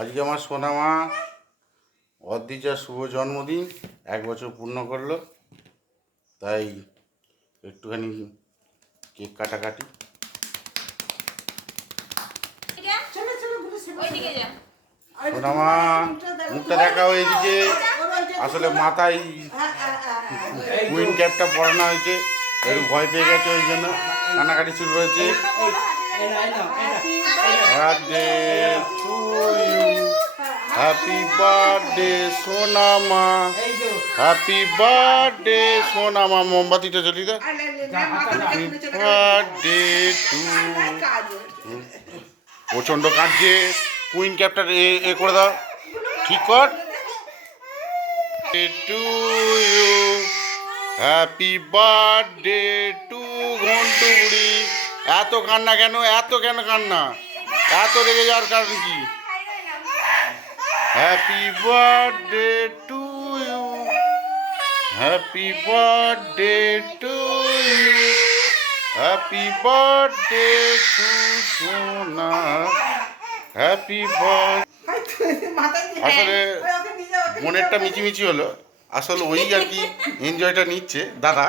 আজকে আমার সোনামা অদ্রিজার শুভ জন্মদিন, 1 বছর পূর্ণ করলো, তাই একটুখানি কেক কাটাকাটি। সোনামা মুখটা দেখা হয়েছে, আসলে মাথায় কুইন ক্যাপটা পরানো হয়েছে, একটু ভয় পেয়ে গেছে, ওই জন্য কান্নাকাটি শুরু হয়েছে। Birthday to you, happy birthday সোনামা, হ্যাপি বার্থডে সোনামা। মোমবাতিটা জ্বলি দা। হ্যাপি বার্থডে টু, প্রচণ্ড কাঁদছে। কুইন ক্যাপটা এ করে দাও, ঠিক কর। To you, happy birthday to ঘন্টু বুড়ি। এত কান্না কেন, এত কেন কান্না, এত রেগে যাওয়ার কারণ কি? Happy birthday to you, happy birthday to you, happy birthday to সোনা, হ্যাপি বার্থডে। আসলে মনেরটা মিচিমিচি হলো, আসলে ওই আর কি এনজয়টা নিচ্ছে দাদা।